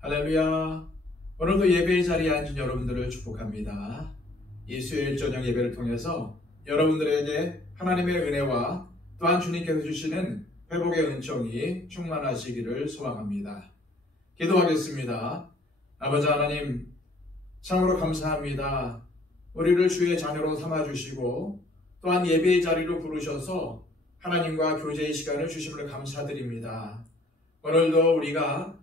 할렐루야. 오늘도 예배의 자리에 앉은 여러분들을 축복합니다. 이 수요일 저녁 예배를 통해서 여러분들에게 하나님의 은혜와 또한 주님께서 주시는 회복의 은총이 충만하시기를 소망합니다. 기도하겠습니다. 아버지 하나님, 참으로 감사합니다. 우리를 주의 자녀로 삼아주시고 또한 예배의 자리로 부르셔서 하나님과 교제의 시간을 주심을 감사드립니다. 오늘도 우리가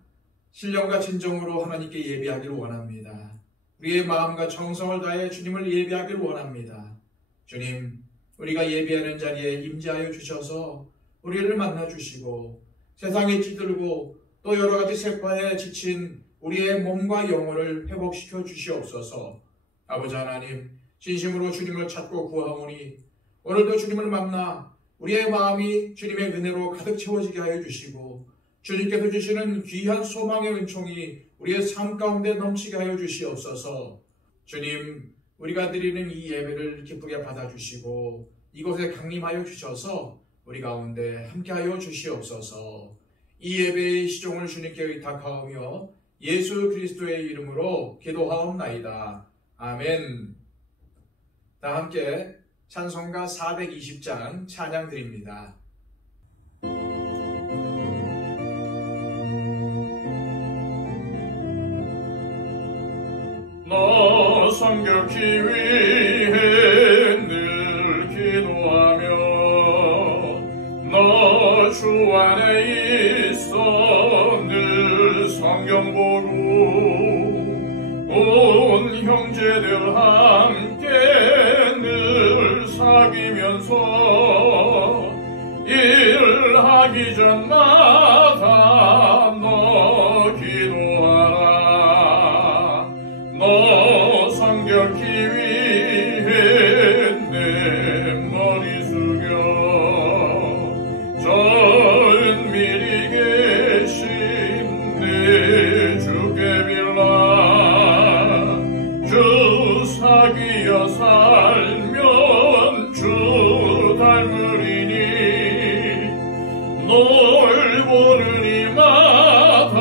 신령과 진정으로 하나님께 예배하기를 원합니다. 우리의 마음과 정성을 다해 주님을 예배하기를 원합니다. 주님, 우리가 예배하는 자리에 임재하여 주셔서 우리를 만나주시고 세상에 찌들고 또 여러 가지 세파에 지친 우리의 몸과 영혼을 회복시켜 주시옵소서. 아버지 하나님, 진심으로 주님을 찾고 구하오니 오늘도 주님을 만나 우리의 마음이 주님의 은혜로 가득 채워지게 하여 주시고 주님께서 주시는 귀한 소망의 은총이 우리의 삶 가운데 넘치게 하여 주시옵소서. 주님, 우리가 드리는 이 예배를 기쁘게 받아주시고 이곳에 강림하여 주셔서 우리 가운데 함께하여 주시옵소서. 이 예배의 시종을 주님께 의탁하오며 예수 그리스도의 이름으로 기도하옵나이다. 아멘. 다 함께 찬송가 420장 찬양 드립니다. 너 성결케 위해 늘 기도하며 너 주 안에 있어 늘 성경 보고 온 형제들 함께 늘 사귀면서 일하기 전마다 너 기도하라. 너 성결케 위해 내 머리 숙여 저 은밀히 계신 내 주께 빌라. 주 사귀어 살면 주 닮으리니 널 보는 이마다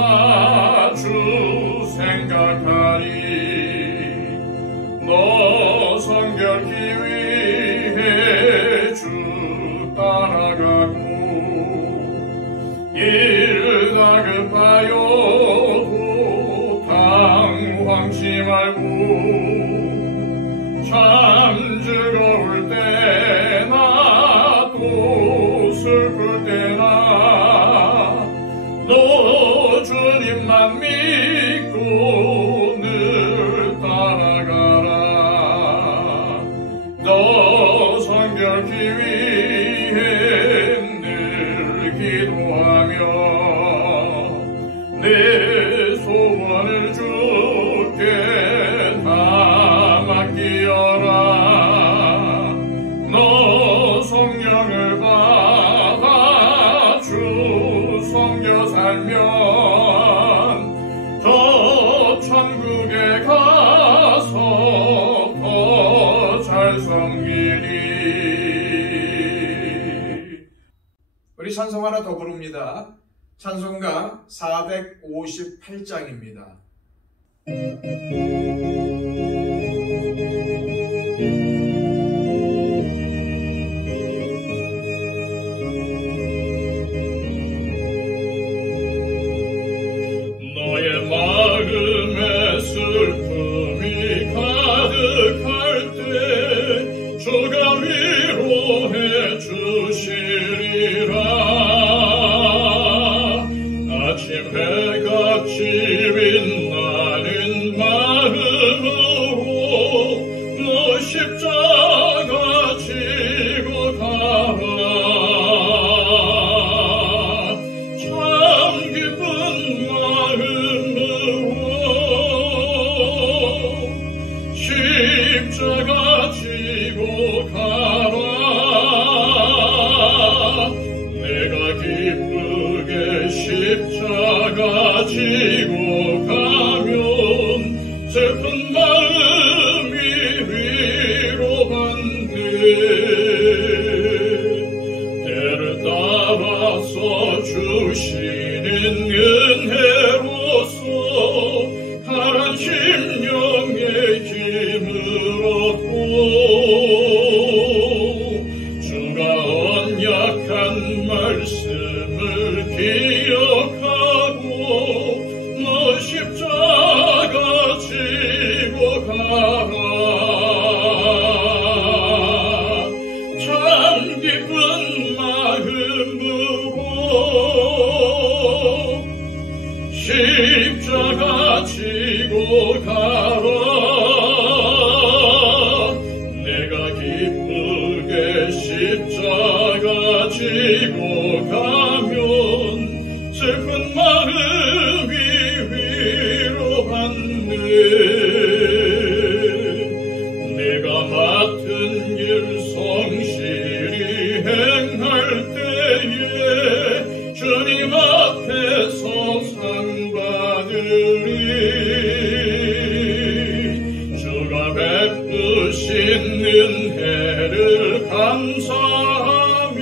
주 생각하리. 너 성결케 위해 주 따라가고 일 다급하여도 당황치 말고 참 즐거울 때나 또 슬플 때나 너 주님만 믿고 늘 따라가라. 너 성결케 위해 늘 기도하며 내 소원을 주께 다 맡기어라. 너 성령을 받아 주 섬겨 살면 더 천국에 가서 더 잘 섬기리. 우리 찬송 하나 더 부릅니다. 찬송가 458장입니다. 너의 마음에 슬픔이 가득할 때 주가 위로해 주시리라. 아침 해같이 빛나는 마음으로 너 십자가 지고 가라. 참 기쁜 마음으로 십자가 지고 가라. 내가 기쁘게 십자가 지고 가면 슬픈 마음이 위로받네. 때를 따라서 주시는 은혜로서 기억하고 너 십자가 지고 가라. 참 기쁜 마음으로 십자가 지고 가라. 내가 기쁘게 십자가 지고 가면 슬픈 마음이 위로받네. 내가 맡은 일 성실히 행할 때에 주님 앞에서 상 받으리. 주가 베푸신 은혜를 감사하며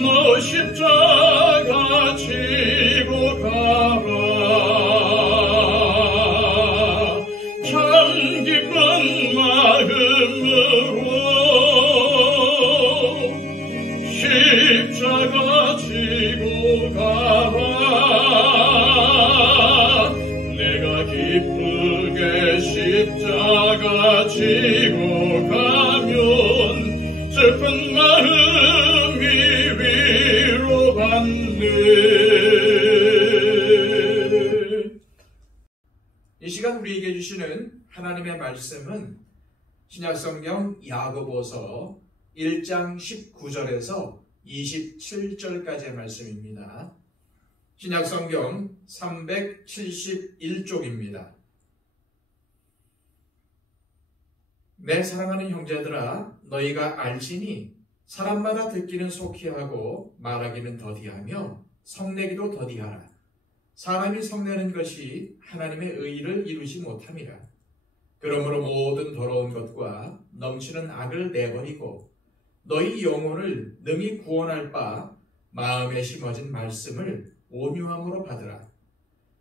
너 십자가 지고 가라. 참 기쁜 마음으로 십자가 지고 가라. 내가 기쁘게 십자가 지고 가면 슬픈 마음이 위로받네. 이 시간 우리에게 주시는 하나님의 말씀은 신약성경 야고보서 1장 19절에서 27절까지의 말씀입니다. 신약성경 371쪽입니다. 내 사랑하는 형제들아, 너희가 알지니 사람마다 듣기는 속히 하고 말하기는 더디하며 성내기도 더디하라. 사람이 성내는 것이 하나님의 의를 이루지 못함이라. 그러므로 모든 더러운 것과 넘치는 악을 내버리고 너희 영혼을 능히 구원할 바 마음에 심어진 말씀을 온유함으로 받으라.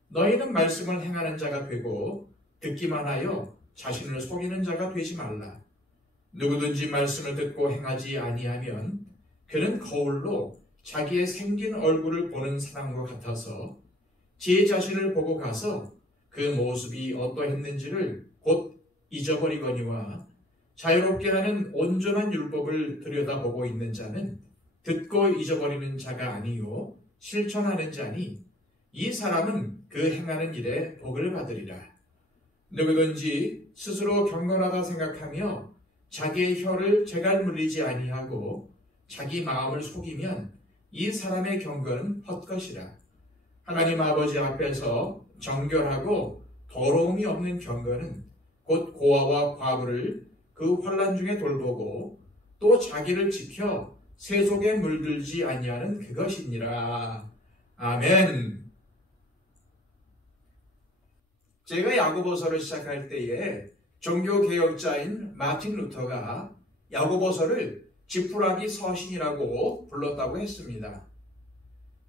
너희는 말씀을 행하는 자가 되고 듣기만 하여 자신을 속이는 자가 되지 말라. 누구든지 말씀을 듣고 행하지 아니하면 그는 거울로 자기의 생긴 얼굴을 보는 사람과 같아서 제 자신을 보고 가서 그 모습이 어떠했는지를 곧 잊어버리거니와 자유롭게 하는 온전한 율법을 들여다보고 있는 자는 듣고 잊어버리는 자가 아니요 실천하는 자니 이 사람은 그 행하는 일에 복을 받으리라. 누구든지 스스로 경건하다 생각하며 자기의 혀를 재갈 물리지 아니하고 자기 마음을 속이면 이 사람의 경건은 헛것이라. 하나님 아버지 앞에서 정결하고 더러움이 없는 경건은 곧 고아와 과부를 그 환난 중에 돌보고 또 자기를 지켜 세속에 물들지 아니하는 그것이니라. 아멘. 제가 야고보서를 시작할 때에 종교개혁자인 마틴 루터가 야고보서를 지푸라기 서신이라고 불렀다고 했습니다.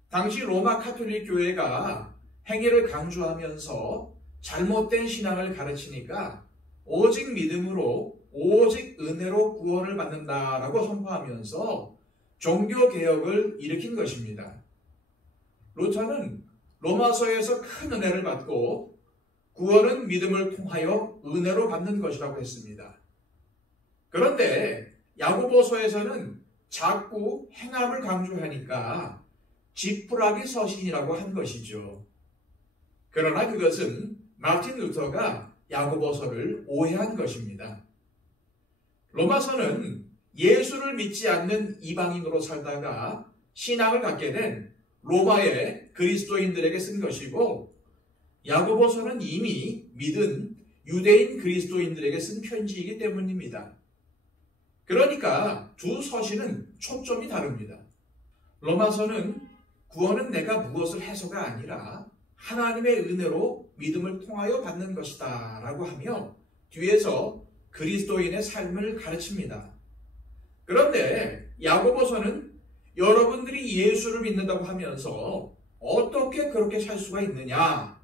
당시 로마 카톨릭 교회가 행위를 강조하면서 잘못된 신앙을 가르치니까 오직 믿음으로 오직 은혜로 구원을 받는다라고 선포하면서 종교개혁을 일으킨 것입니다. 루터는 로마서에서 큰 은혜를 받고 구원은 믿음을 통하여 은혜로 받는 것이라고 했습니다. 그런데 야고보서에서는 자꾸 행함을 강조하니까 지푸라기 서신이라고 한 것이죠. 그러나 그것은 마틴 루터가 야고보서를 오해한 것입니다. 로마서는 예수를 믿지 않는 이방인으로 살다가 신앙을 갖게 된 로마의 그리스도인들에게 쓴 것이고, 야고보서는 이미 믿은 유대인 그리스도인들에게 쓴 편지이기 때문입니다. 그러니까 두 서신은 초점이 다릅니다. 로마서는 구원은 내가 무엇을 해서가 아니라 하나님의 은혜로 믿음을 통하여 받는 것이다 라고 하며 뒤에서 그리스도인의 삶을 가르칩니다. 그런데 야고보서는 여러분들이 예수를 믿는다고 하면서 어떻게 그렇게 살 수가 있느냐,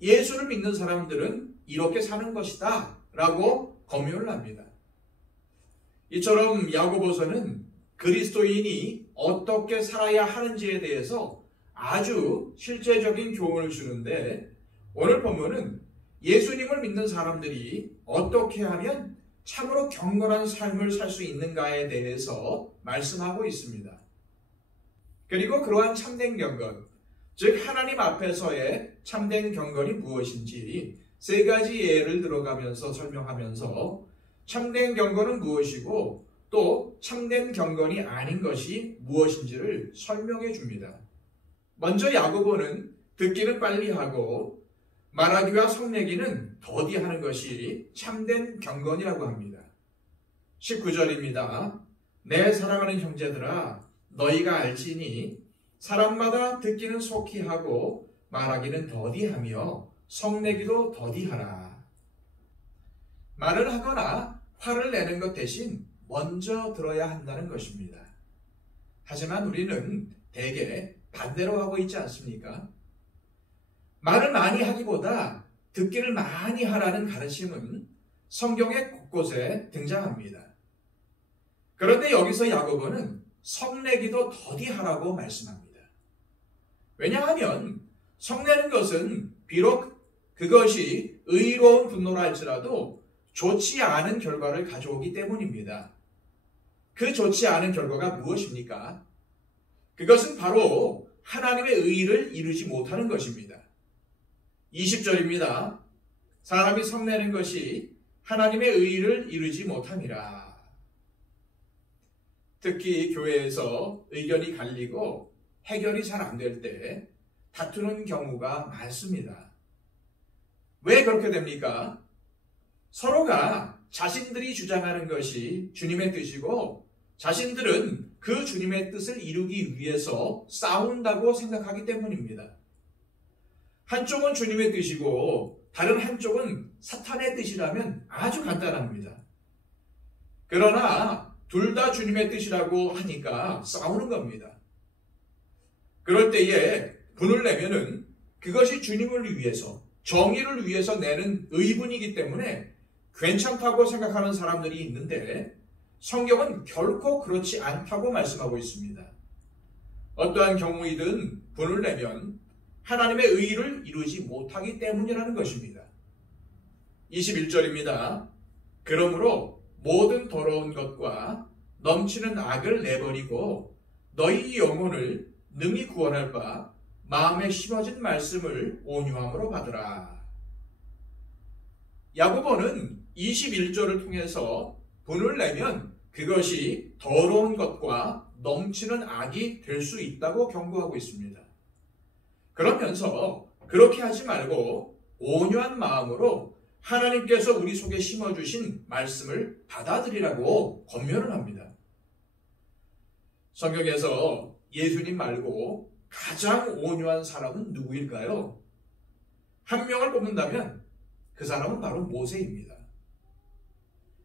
예수를 믿는 사람들은 이렇게 사는 것이다 라고 검열을 합니다. 이처럼 야고보서는 그리스도인이 어떻게 살아야 하는지에 대해서 아주 실제적인 교훈을 주는데, 오늘 본문은 예수님을 믿는 사람들이 어떻게 하면 참으로 경건한 삶을 살 수 있는가에 대해서 말씀하고 있습니다. 그리고 그러한 참된 경건, 즉 하나님 앞에서의 참된 경건이 무엇인지 세 가지 예를 들어가면서 설명하면서 참된 경건은 무엇이고 또 참된 경건이 아닌 것이 무엇인지를 설명해 줍니다. 먼저 야고보는 듣기는 빨리 하고 말하기와 성내기는 더디하는 것이 참된 경건이라고 합니다. 19절입니다. 내 사랑하는 형제들아, 너희가 알지니 사람마다 듣기는 속히 하고 말하기는 더디하며 성내기도 더디하라. 말을 하거나 화를 내는 것 대신 먼저 들어야 한다는 것입니다. 하지만 우리는 대개 반대로 하고 있지 않습니까? 말을 많이 하기보다 듣기를 많이 하라는 가르침은 성경의 곳곳에 등장합니다. 그런데 여기서 야고보는 성내기도 더디하라고 말씀합니다. 왜냐하면 성내는 것은 비록 그것이 의로운 분노라 할지라도 좋지 않은 결과를 가져오기 때문입니다. 그 좋지 않은 결과가 무엇입니까? 그것은 바로 하나님의 의를 이루지 못하는 것입니다. 20절입니다. 사람이 성내는 것이 하나님의 의를 이루지 못함이라. 특히 교회에서 의견이 갈리고 해결이 잘 안 될 때 다투는 경우가 많습니다. 왜 그렇게 됩니까? 서로가 자신들이 주장하는 것이 주님의 뜻이고 자신들은 그 주님의 뜻을 이루기 위해서 싸운다고 생각하기 때문입니다. 한쪽은 주님의 뜻이고 다른 한쪽은 사탄의 뜻이라면 아주 간단합니다. 그러나 둘 다 주님의 뜻이라고 하니까 싸우는 겁니다. 그럴 때에 분을 내면은 그것이 주님을 위해서, 정의를 위해서 내는 의분이기 때문에 괜찮다고 생각하는 사람들이 있는데 성경은 결코 그렇지 않다고 말씀하고 있습니다. 어떠한 경우이든 분을 내면 하나님의 의를 이루지 못하기 때문이라는 것입니다. 21절입니다. 그러므로 모든 더러운 것과 넘치는 악을 내버리고 너희 영혼을 능히 구원할 바 마음에 심어진 말씀을 온유함으로 받으라. 야고보는 21절을 통해서 분을 내면 그것이 더러운 것과 넘치는 악이 될 수 있다고 경고하고 있습니다. 그러면서 그렇게 하지 말고 온유한 마음으로 하나님께서 우리 속에 심어주신 말씀을 받아들이라고 권면을 합니다. 성경에서 예수님 말고 가장 온유한 사람은 누구일까요? 한 명을 뽑는다면 그 사람은 바로 모세입니다.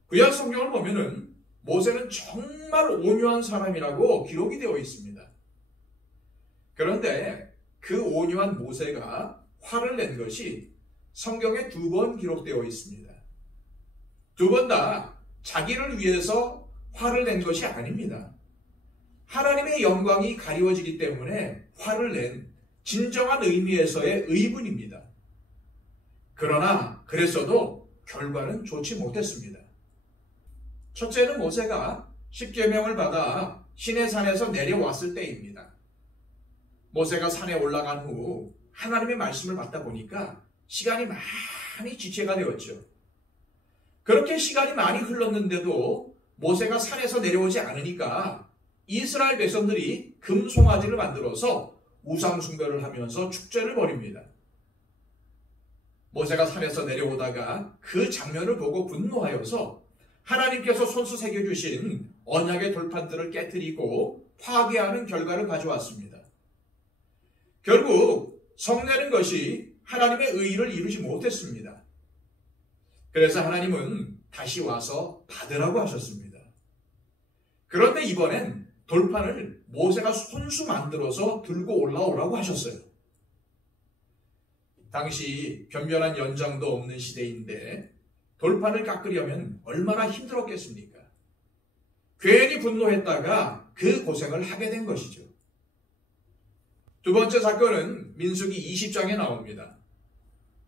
구약 성경을 보면은 모세는 정말 온유한 사람이라고 기록이 되어 있습니다. 그런데 그 온유한 모세가 화를 낸 것이 성경에 2번 기록되어 있습니다. 2번 다 자기를 위해서 화를 낸 것이 아닙니다. 하나님의 영광이 가리워지기 때문에 화를 낸 진정한 의미에서의 의분입니다. 그러나 그랬어도 결과는 좋지 못했습니다. 첫째는 모세가 십계명을 받아 시내산에서 내려왔을 때입니다. 모세가 산에 올라간 후 하나님의 말씀을 받다 보니까 시간이 많이 지체가 되었죠. 그렇게 시간이 많이 흘렀는데도 모세가 산에서 내려오지 않으니까 이스라엘 백성들이 금송아지를 만들어서 우상숭배를 하면서 축제를 벌입니다. 모세가 산에서 내려오다가 그 장면을 보고 분노하여서 하나님께서 손수 새겨주신 언약의 돌판들을 깨뜨리고 파괴하는 결과를 가져왔습니다. 결국 성내는 것이 하나님의 의를 이루지 못했습니다. 그래서 하나님은 다시 와서 받으라고 하셨습니다. 그런데 이번엔 돌판을 모세가 손수 만들어서 들고 올라오라고 하셨어요. 당시 변변한 연장도 없는 시대인데 돌판을 깎으려면 얼마나 힘들었겠습니까? 괜히 분노했다가 그 고생을 하게 된 것이죠. 두 번째 사건은 민수기 20장에 나옵니다.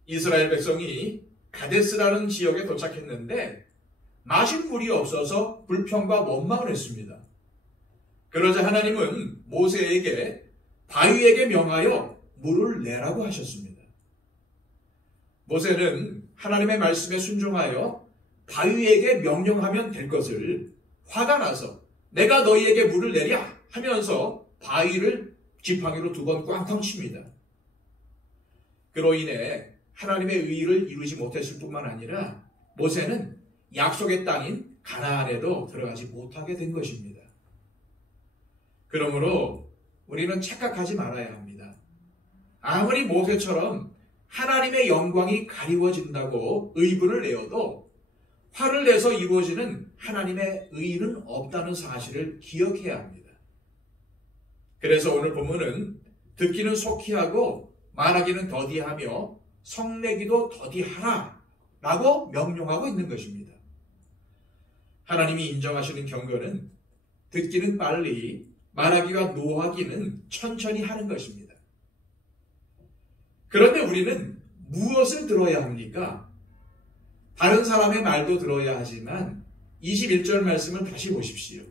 이스라엘 백성이 가데스라는 지역에 도착했는데 마실 물이 없어서 불평과 원망을 했습니다. 그러자 하나님은 모세에게 바위에게 명하여 물을 내라고 하셨습니다. 모세는 하나님의 말씀에 순종하여 바위에게 명령하면 될 것을 화가 나서 내가 너희에게 물을 내랴 하면서 바위를 지팡이로 2번 꽝꽝 칩니다. 그로 인해 하나님의 의의를 이루지 못했을 뿐만 아니라 모세는 약속의 땅인 가나안에도 들어가지 못하게 된 것입니다. 그러므로 우리는 착각하지 말아야 합니다. 아무리 모세처럼 하나님의 영광이 가리워진다고 의분을 내어도 화를 내서 이루어지는 하나님의 의는 없다는 사실을 기억해야 합니다. 그래서 오늘 본문은 듣기는 속히 하고 말하기는 더디하며 성내기도 더디하라 라고 명령하고 있는 것입니다. 하나님이 인정하시는 경건은 듣기는 빨리, 말하기와 노하기는 천천히 하는 것입니다. 그런데 우리는 무엇을 들어야 합니까? 다른 사람의 말도 들어야 하지만 21절 말씀을 다시 보십시오.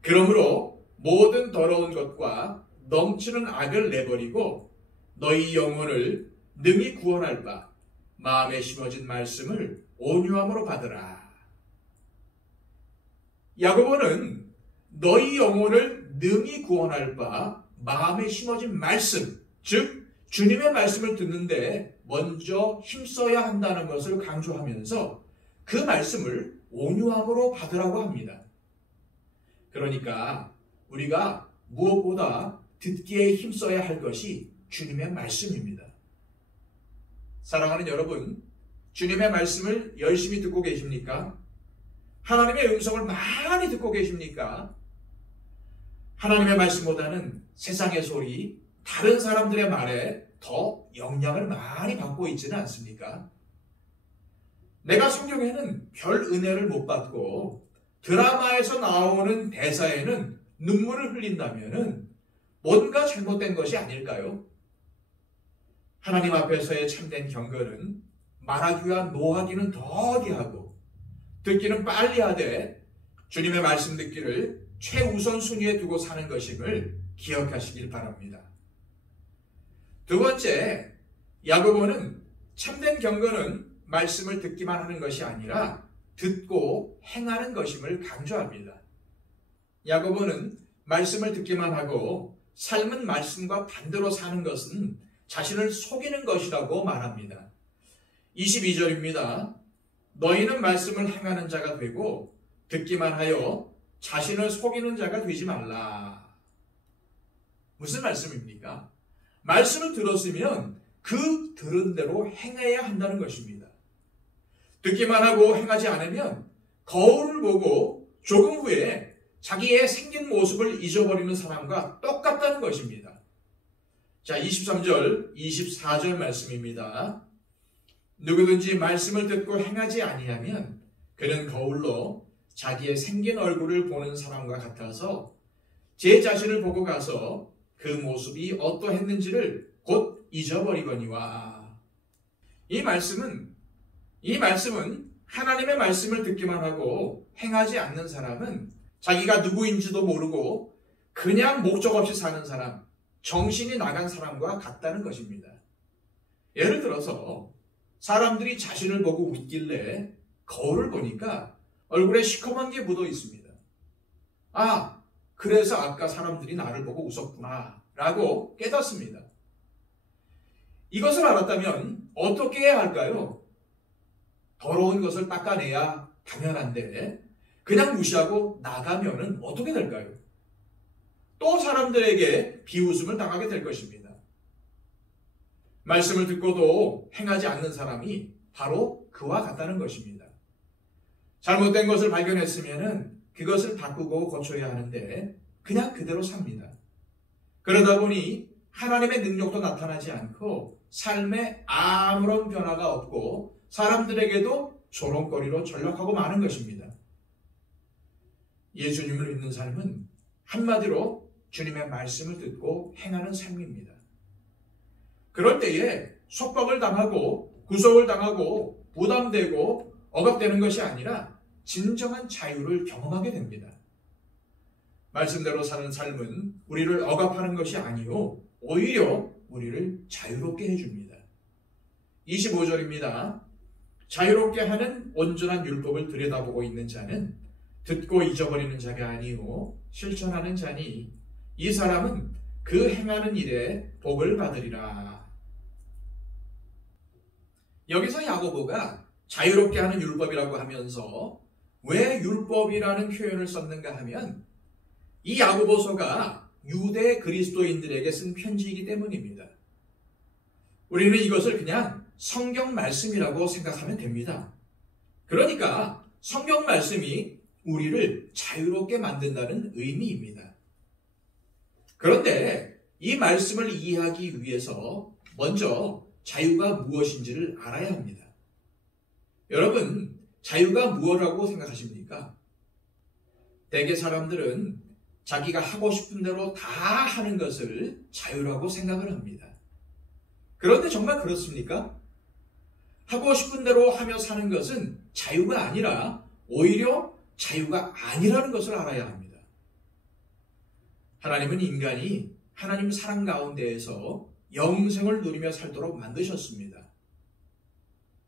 그러므로 모든 더러운 것과 넘치는 악을 내버리고 너희 영혼을 능히 구원할 바 마음에 심어진 말씀을 온유함으로 받으라. 야고보는 너희 영혼을 능히 구원할 바 마음에 심어진 말씀, 즉 주님의 말씀을 듣는데 먼저 힘써야 한다는 것을 강조하면서 그 말씀을 온유함으로 받으라고 합니다. 그러니까 우리가 무엇보다 듣기에 힘써야 할 것이 주님의 말씀입니다. 사랑하는 여러분, 주님의 말씀을 열심히 듣고 계십니까? 하나님의 음성을 많이 듣고 계십니까? 하나님의 말씀보다는 세상의 소리, 다른 사람들의 말에 더 영향을 많이 받고 있지는 않습니까? 내가 성경에는 별 은혜를 못 받고 드라마에서 나오는 대사에는 눈물을 흘린다면 뭔가 잘못된 것이 아닐까요? 하나님 앞에서의 참된 경건은 말하기와 노하기는 더디하고 듣기는 빨리 하되 주님의 말씀 듣기를 최우선 순위에 두고 사는 것임을 기억하시길 바랍니다. 두 번째, 야고보는 참된 경건은 말씀을 듣기만 하는 것이 아니라 듣고 행하는 것임을 강조합니다. 야고보는 말씀을 듣기만 하고 삶은 말씀과 반대로 사는 것은 자신을 속이는 것이라고 말합니다. 22절입니다. 너희는 말씀을 행하는 자가 되고 듣기만 하여 자신을 속이는 자가 되지 말라. 무슨 말씀입니까? 말씀을 들었으면 그 들은 대로 행해야 한다는 것입니다. 듣기만 하고 행하지 않으면 거울을 보고 조금 후에 자기의 생긴 모습을 잊어버리는 사람과 똑같다는 것입니다. 자, 23절, 24절 말씀입니다. 누구든지 말씀을 듣고 행하지 아니하면 그는 거울로 자기의 생긴 얼굴을 보는 사람과 같아서 제 자신을 보고 가서 그 모습이 어떠했는지를 곧 잊어버리거니와. 이 말씀은 하나님의 말씀을 듣기만 하고 행하지 않는 사람은 자기가 누구인지도 모르고 그냥 목적 없이 사는 사람, 정신이 나간 사람과 같다는 것입니다. 예를 들어서 사람들이 자신을 보고 웃길래 거울을 보니까 얼굴에 시커먼 게 묻어 있습니다. 아, 그래서 아까 사람들이 나를 보고 웃었구나 라고 깨닫습니다. 이것을 알았다면 어떻게 해야 할까요? 더러운 것을 닦아내야 당연한데 그냥 무시하고 나가면은 어떻게 될까요? 또 사람들에게 비웃음을 당하게 될 것입니다. 말씀을 듣고도 행하지 않는 사람이 바로 그와 같다는 것입니다. 잘못된 것을 발견했으면은 그것을 바꾸고 고쳐야 하는데 그냥 그대로 삽니다. 그러다 보니 하나님의 능력도 나타나지 않고 삶에 아무런 변화가 없고 사람들에게도 조롱거리로 전락하고 마는 것입니다. 예수님을 믿는 삶은 한마디로 주님의 말씀을 듣고 행하는 삶입니다. 그럴 때에 속박을 당하고 구속을 당하고 부담되고 억압되는 것이 아니라 진정한 자유를 경험하게 됩니다. 말씀대로 사는 삶은 우리를 억압하는 것이 아니요 오히려 우리를 자유롭게 해줍니다. 25절입니다. 자유롭게 하는 온전한 율법을 들여다보고 있는 자는 듣고 잊어버리는 자가 아니요 실천하는 자니 이 사람은 그 행하는 일에 복을 받으리라. 여기서 야고보가 자유롭게 하는 율법이라고 하면서 왜 율법이라는 표현을 썼는가 하면 이 야고보서가 유대 그리스도인들에게 쓴 편지이기 때문입니다. 우리는 이것을 그냥 성경 말씀이라고 생각하면 됩니다. 그러니까 성경 말씀이 우리를 자유롭게 만든다는 의미입니다. 그런데 이 말씀을 이해하기 위해서 먼저 자유가 무엇인지를 알아야 합니다. 여러분, 자유가 무엇이라고 생각하십니까? 대개 사람들은 자기가 하고 싶은 대로 다 하는 것을 자유라고 생각을 합니다. 그런데 정말 그렇습니까? 하고 싶은 대로 하며 사는 것은 자유가 아니라 오히려 자유가 아니라는 것을 알아야 합니다. 하나님은 인간이 하나님 사랑 가운데에서 영생을 누리며 살도록 만드셨습니다.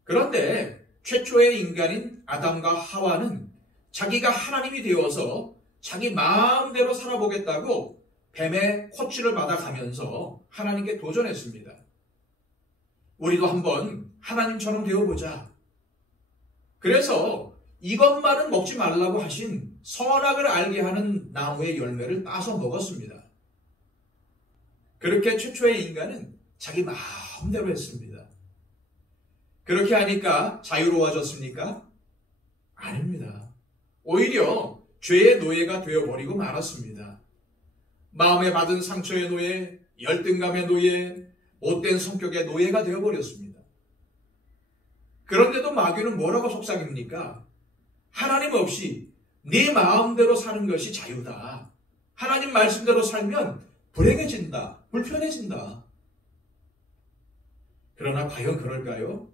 그런데 최초의 인간인 아담과 하와는 자기가 하나님이 되어서 자기 마음대로 살아보겠다고 뱀의 코치를 받아가면서 하나님께 도전했습니다. 우리도 한번 하나님처럼 되어보자. 그래서 이것만은 먹지 말라고 하신 선악을 알게 하는 나무의 열매를 따서 먹었습니다. 그렇게 최초의 인간은 자기 마음대로 했습니다. 그렇게 하니까 자유로워졌습니까? 아닙니다. 오히려 죄의 노예가 되어버리고 말았습니다. 마음에 받은 상처의 노예, 열등감의 노예, 못된 성격의 노예가 되어버렸습니다. 그런데도 마귀는 뭐라고 속삭입니까? 하나님 없이 네 마음대로 사는 것이 자유다. 하나님 말씀대로 살면 불행해진다. 불편해진다. 그러나 과연 그럴까요?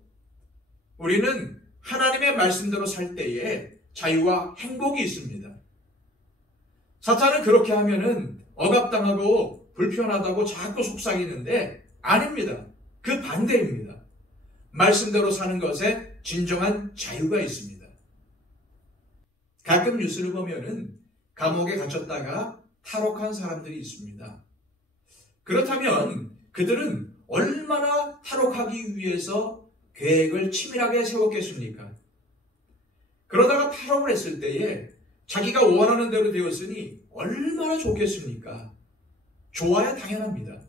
우리는 하나님의 말씀대로 살 때에 자유와 행복이 있습니다. 사탄은 그렇게 하면은 억압당하고 불편하다고 자꾸 속삭이는데 아닙니다. 그 반대입니다. 말씀대로 사는 것에 진정한 자유가 있습니다. 가끔 뉴스를 보면은 감옥에 갇혔다가 탈옥한 사람들이 있습니다. 그렇다면 그들은 얼마나 탈옥하기 위해서 계획을 치밀하게 세웠겠습니까? 그러다가 탈옥을 했을 때에 자기가 원하는 대로 되었으니 얼마나 좋겠습니까? 좋아야 당연합니다.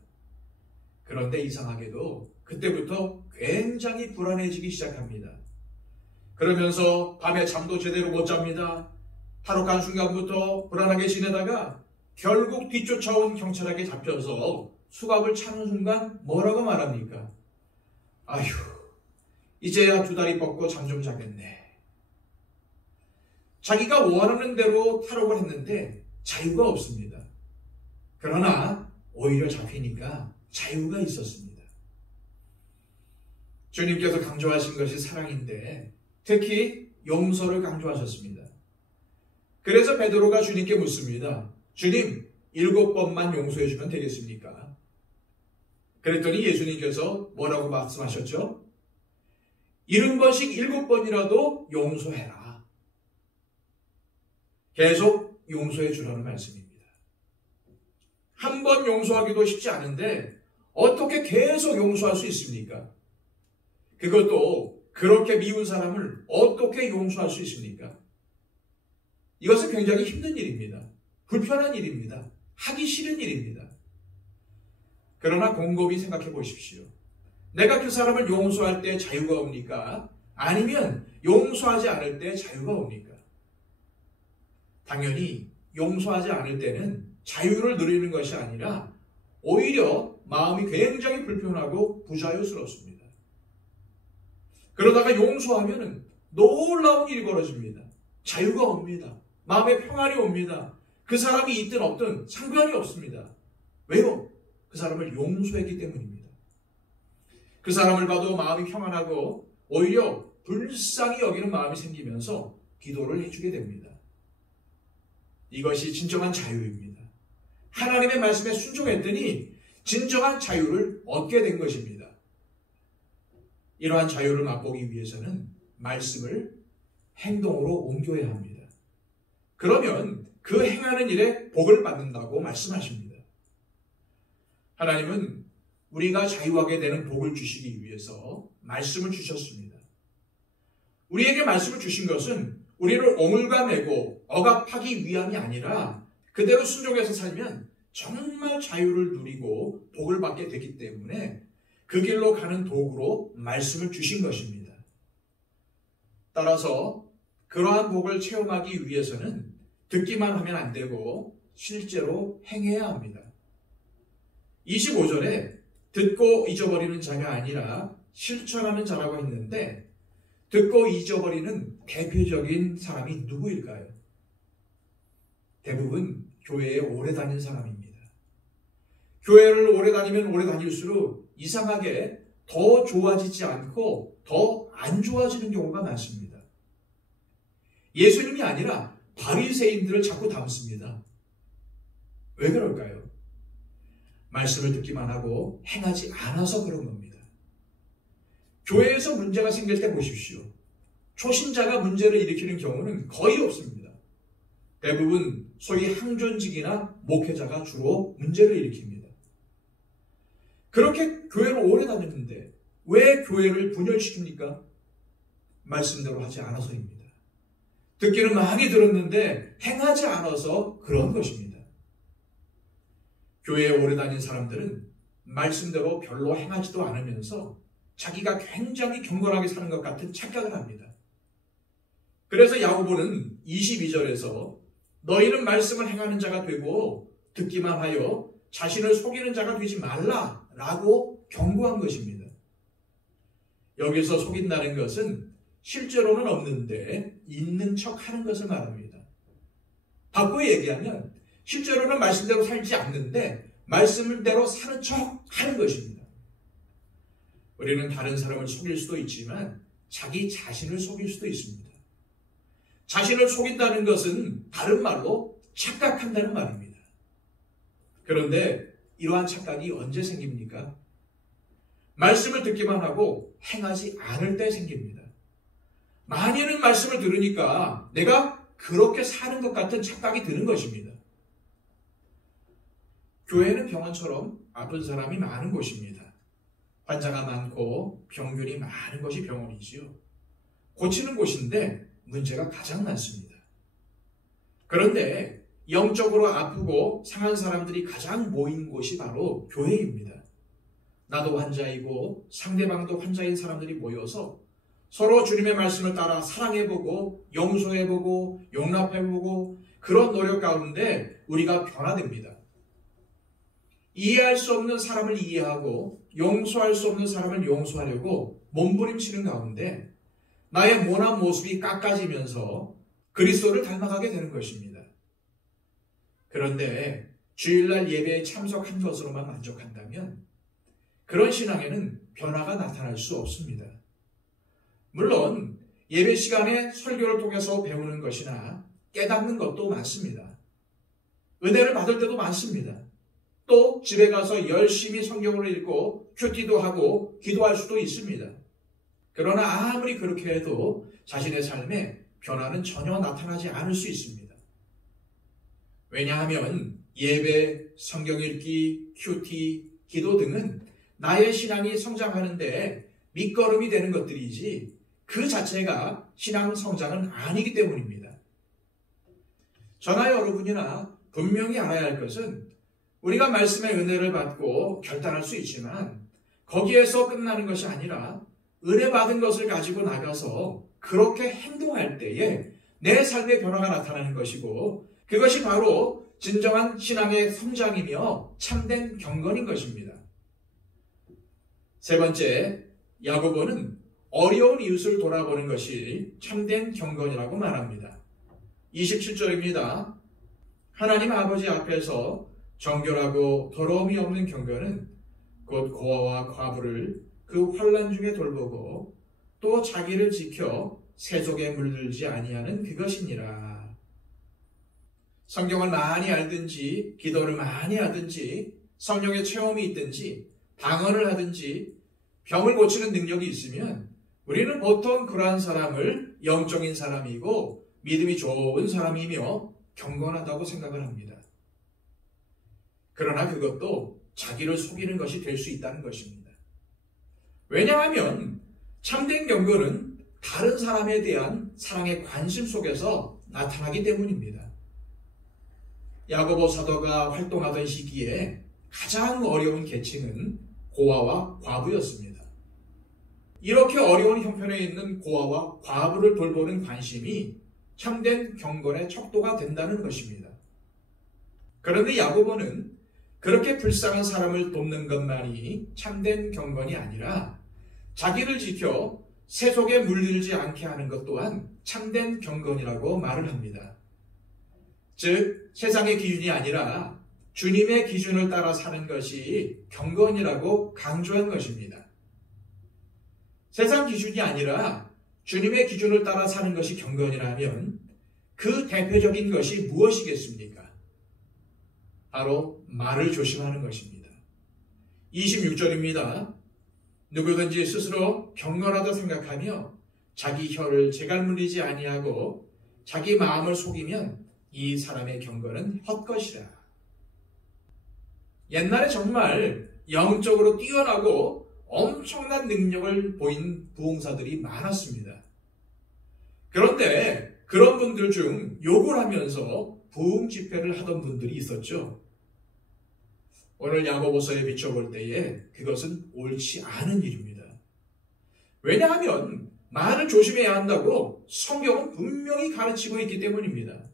그런데 이상하게도 그때부터 굉장히 불안해지기 시작합니다. 그러면서 밤에 잠도 제대로 못 잡니다. 탈옥한 순간부터 불안하게 지내다가 결국 뒤쫓아온 경찰에게 잡혀서 수갑을 차는 순간 뭐라고 말합니까? 아휴, 이제야 두 다리 뻗고 잠 좀 자겠네. 자기가 원하는 대로 탈옥을 했는데 자유가 없습니다. 그러나 오히려 잡히니까 자유가 있었습니다. 주님께서 강조하신 것이 사랑인데 특히 용서를 강조하셨습니다. 그래서 베드로가 주님께 묻습니다. 주님, 7번만 용서해 주면 되겠습니까? 그랬더니 예수님께서 뭐라고 말씀하셨죠? 70번씩 7번이라도 용서해라. 계속 용서해 주라는 말씀입니다. 한 번 용서하기도 쉽지 않은데 어떻게 계속 용서할 수 있습니까? 그것도 그렇게 미운 사람을 어떻게 용서할 수 있습니까? 이것은 굉장히 힘든 일입니다. 불편한 일입니다. 하기 싫은 일입니다. 그러나 곰곰이 생각해 보십시오. 내가 그 사람을 용서할 때 자유가 옵니까? 아니면 용서하지 않을 때 자유가 옵니까? 당연히 용서하지 않을 때는 자유를 누리는 것이 아니라 오히려 마음이 굉장히 불편하고 부자유스럽습니다. 그러다가 용서하면 놀라운 일이 벌어집니다. 자유가 옵니다. 마음의 평안이 옵니다. 그 사람이 있든 없든 상관이 없습니다. 왜요? 그 사람을 용서했기 때문입니다. 그 사람을 봐도 마음이 평안하고 오히려 불쌍히 여기는 마음이 생기면서 기도를 해주게 됩니다. 이것이 진정한 자유입니다. 하나님의 말씀에 순종했더니 진정한 자유를 얻게 된 것입니다. 이러한 자유를 맛보기 위해서는 말씀을 행동으로 옮겨야 합니다. 그러면 그 행하는 일에 복을 받는다고 말씀하십니다. 하나님은 우리가 자유하게 되는 복을 주시기 위해서 말씀을 주셨습니다. 우리에게 말씀을 주신 것은 우리를 오물가매고 억압하기 위함이 아니라 그대로 순종해서 살면 정말 자유를 누리고 복을 받게 되기 때문에 그 길로 가는 도구로 말씀을 주신 것입니다. 따라서 그러한 복을 체험하기 위해서는 듣기만 하면 안 되고 실제로 행해야 합니다. 25절에 듣고 잊어버리는 자가 아니라 실천하는 자라고 했는데 듣고 잊어버리는 대표적인 사람이 누구일까요? 대부분 교회에 오래 다닌 사람입니다. 교회를 오래 다니면 오래 다닐수록 이상하게 더 좋아지지 않고 더 안 좋아지는 경우가 많습니다. 예수님이 아니라 바리새인들을 자꾸 닮습니다. 왜 그럴까요? 말씀을 듣기만 하고 행하지 않아서 그런 겁니다. 교회에서 문제가 생길 때 보십시오. 초신자가 문제를 일으키는 경우는 거의 없습니다. 대부분 소위 항존직이나 목회자가 주로 문제를 일으킵니다. 그렇게 교회를 오래 다녔는데 왜 교회를 분열시킵니까? 말씀대로 하지 않아서입니다. 듣기는 많이 들었는데 행하지 않아서 그런 것입니다. 교회에 오래 다닌 사람들은 말씀대로 별로 행하지도 않으면서 자기가 굉장히 경건하게 사는 것 같은 착각을 합니다. 그래서 야고보는 22절에서 너희는 말씀을 행하는 자가 되고 듣기만 하여 자신을 속이는 자가 되지 말라라고 경고한 것입니다. 여기서 속인다는 것은 실제로는 없는데 있는 척하는 것을 말합니다. 바꿔 얘기하면 실제로는 말씀대로 살지 않는데 말씀대로 사는 척 하는 것입니다. 우리는 다른 사람을 속일 수도 있지만 자기 자신을 속일 수도 있습니다. 자신을 속인다는 것은 다른 말로 착각한다는 말입니다. 그런데 이러한 착각이 언제 생깁니까? 말씀을 듣기만 하고 행하지 않을 때 생깁니다. 많이는 말씀을 들으니까 내가 그렇게 사는 것 같은 착각이 드는 것입니다. 교회는 병원처럼 아픈 사람이 많은 곳입니다. 환자가 많고 병균이 많은 것이 병원이지요. 고치는 곳인데 문제가 가장 많습니다. 그런데 영적으로 아프고 상한 사람들이 가장 모인 곳이 바로 교회입니다. 나도 환자이고 상대방도 환자인 사람들이 모여서 서로 주님의 말씀을 따라 사랑해보고 용서해보고 용납해보고 그런 노력 가운데 우리가 변화됩니다. 이해할 수 없는 사람을 이해하고 용서할 수 없는 사람을 용서하려고 몸부림치는 가운데 나의 모난 모습이 깎아지면서 그리스도를 닮아가게 되는 것입니다. 그런데 주일날 예배에 참석한 것으로만 만족한다면 그런 신앙에는 변화가 나타날 수 없습니다. 물론 예배 시간에 설교를 통해서 배우는 것이나 깨닫는 것도 많습니다. 은혜를 받을 때도 많습니다. 또 집에 가서 열심히 성경을 읽고 큐티도 하고 기도할 수도 있습니다. 그러나 아무리 그렇게 해도 자신의 삶에 변화는 전혀 나타나지 않을 수 있습니다. 왜냐하면 예배, 성경 읽기, 큐티, 기도 등은 나의 신앙이 성장하는데 밑거름이 되는 것들이지 그 자체가 신앙 성장은 아니기 때문입니다. 저나 여러분이나 분명히 알아야 할 것은 우리가 말씀의 은혜를 받고 결단할 수 있지만 거기에서 끝나는 것이 아니라 은혜 받은 것을 가지고 나가서 그렇게 행동할 때에 내 삶의 변화가 나타나는 것이고 그것이 바로 진정한 신앙의 성장이며 참된 경건인 것입니다. 세 번째, 야고보는 어려운 이웃을 돌아보는 것이 참된 경건이라고 말합니다. 27절입니다. 하나님 아버지 앞에서 정결하고 더러움이 없는 경건은 곧 고아와 과부를 그 환난 중에 돌보고 또 자기를 지켜 세속에 물들지 아니하는 그것이니라. 성경을 많이 알든지 기도를 많이 하든지 성령의 체험이 있든지 방언을 하든지 병을 고치는 능력이 있으면 우리는 보통 그러한 사람을 영적인 사람이고 믿음이 좋은 사람이며 경건하다고 생각을 합니다. 그러나 그것도 자기를 속이는 것이 될 수 있다는 것입니다. 왜냐하면 참된 경건은 다른 사람에 대한 사랑의 관심 속에서 나타나기 때문입니다. 야고보 사도가 활동하던 시기에 가장 어려운 계층은 고아와 과부였습니다. 이렇게 어려운 형편에 있는 고아와 과부를 돌보는 관심이 참된 경건의 척도가 된다는 것입니다. 그런데 야고보는 그렇게 불쌍한 사람을 돕는 것만이 참된 경건이 아니라 자기를 지켜 세속에 물들지 않게 하는 것 또한 참된 경건이라고 말을 합니다. 즉 세상의 기준이 아니라 주님의 기준을 따라 사는 것이 경건이라고 강조한 것입니다. 세상 기준이 아니라 주님의 기준을 따라 사는 것이 경건이라면 그 대표적인 것이 무엇이겠습니까? 바로 말을 조심하는 것입니다. 26절입니다. 누구든지 스스로 경건하다 생각하며 자기 혀를 재갈물리지 아니하고 자기 마음을 속이면 이 사람의 경건은 헛것이라. 옛날에 정말 영적으로 뛰어나고 엄청난 능력을 보인 부흥사들이 많았습니다. 그런데 그런 분들 중 욕을 하면서 부흥 집회를 하던 분들이 있었죠. 오늘 야고보서에 비춰볼 때에 그것은 옳지 않은 일입니다. 왜냐하면 말을 조심해야 한다고 성경은 분명히 가르치고 있기 때문입니다.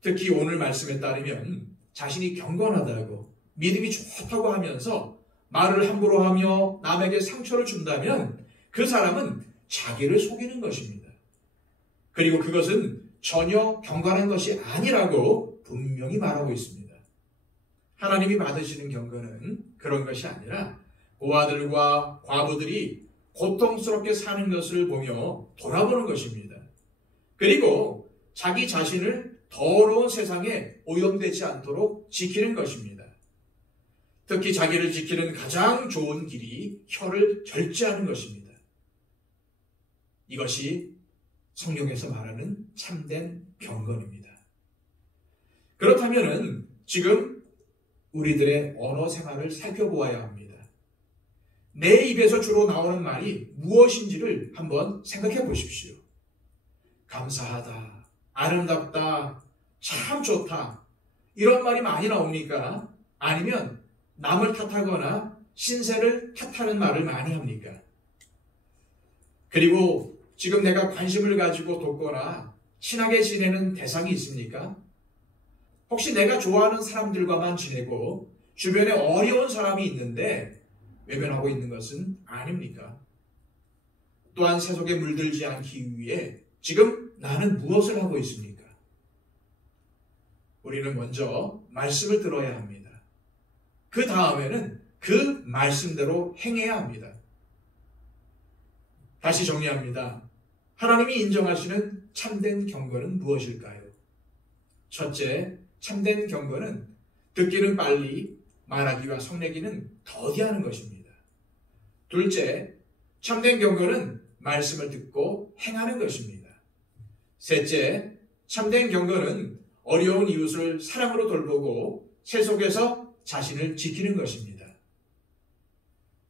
특히 오늘 말씀에 따르면 자신이 경건하다고 믿음이 좋다고 하면서 말을 함부로 하며 남에게 상처를 준다면 그 사람은 자기를 속이는 것입니다. 그리고 그것은 전혀 경건한 것이 아니라고 분명히 말하고 있습니다. 하나님이 받으시는 경건은 그런 것이 아니라 고아들과 과부들이 고통스럽게 사는 것을 보며 돌아보는 것입니다. 그리고 자기 자신을 더러운 세상에 오염되지 않도록 지키는 것입니다. 특히 자기를 지키는 가장 좋은 길이 혀를 절제하는 것입니다. 이것이 성경에서 말하는 참된 경건입니다. 그렇다면 지금 우리들의 언어 생활을 살펴보아야 합니다. 내 입에서 주로 나오는 말이 무엇인지를 한번 생각해 보십시오. 감사하다, 아름답다, 참 좋다 이런 말이 많이 나옵니까? 아니면 남을 탓하거나 신세를 탓하는 말을 많이 합니까? 그리고 지금 내가 관심을 가지고 돕거나 친하게 지내는 대상이 있습니까? 혹시 내가 좋아하는 사람들과만 지내고 주변에 어려운 사람이 있는데 외면하고 있는 것은 아닙니까? 또한 세속에 물들지 않기 위해 지금 나는 무엇을 하고 있습니까? 우리는 먼저 말씀을 들어야 합니다. 그 다음에는 그 말씀대로 행해야 합니다. 다시 정리합니다. 하나님이 인정하시는 참된 경건은 무엇일까요? 첫째, 참된 경건은 듣기는 빨리, 말하기와 성내기는 더디하는 것입니다. 둘째, 참된 경건은 말씀을 듣고 행하는 것입니다. 셋째, 참된 경건은 어려운 이웃을 사랑으로 돌보고 세속에서 자신을 지키는 것입니다.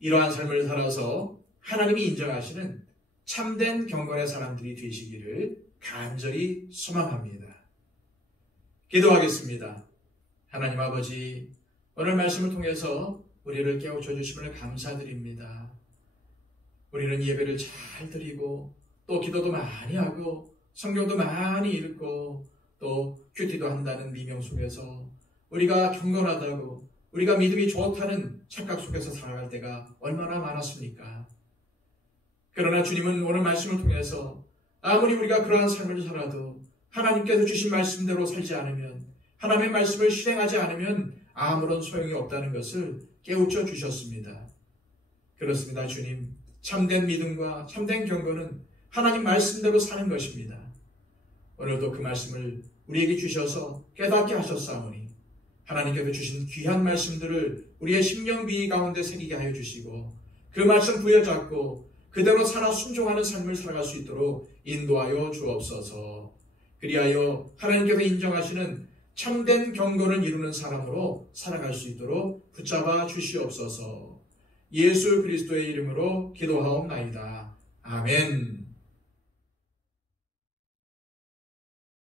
이러한 삶을 살아서 하나님이 인정하시는 참된 경건의 사람들이 되시기를 간절히 소망합니다. 기도하겠습니다. 하나님 아버지, 오늘 말씀을 통해서 우리를 깨우쳐 주심을 감사드립니다. 우리는 예배를 잘 드리고 또 기도도 많이 하고 성경도 많이 읽고 또 큐티도 한다는 미명 속에서 우리가 경건하다고 우리가 믿음이 좋다는 착각 속에서 살아갈 때가 얼마나 많았습니까? 그러나 주님은 오늘 말씀을 통해서 아무리 우리가 그러한 삶을 살아도 하나님께서 주신 말씀대로 살지 않으면 하나님의 말씀을 실행하지 않으면 아무런 소용이 없다는 것을 깨우쳐 주셨습니다. 그렇습니다. 주님, 참된 믿음과 참된 경건은 하나님 말씀대로 사는 것입니다. 오늘도 그 말씀을 우리에게 주셔서 깨닫게 하셨사오니 하나님께서 주신 귀한 말씀들을 우리의 심령비위 가운데 새기게 하여 주시고 그 말씀 부여잡고 그대로 살아 순종하는 삶을 살아갈 수 있도록 인도하여 주옵소서. 그리하여 하나님께서 인정하시는 참된 경건을 이루는 사람으로 살아갈 수 있도록 붙잡아 주시옵소서. 예수 그리스도의 이름으로 기도하옵나이다. 아멘.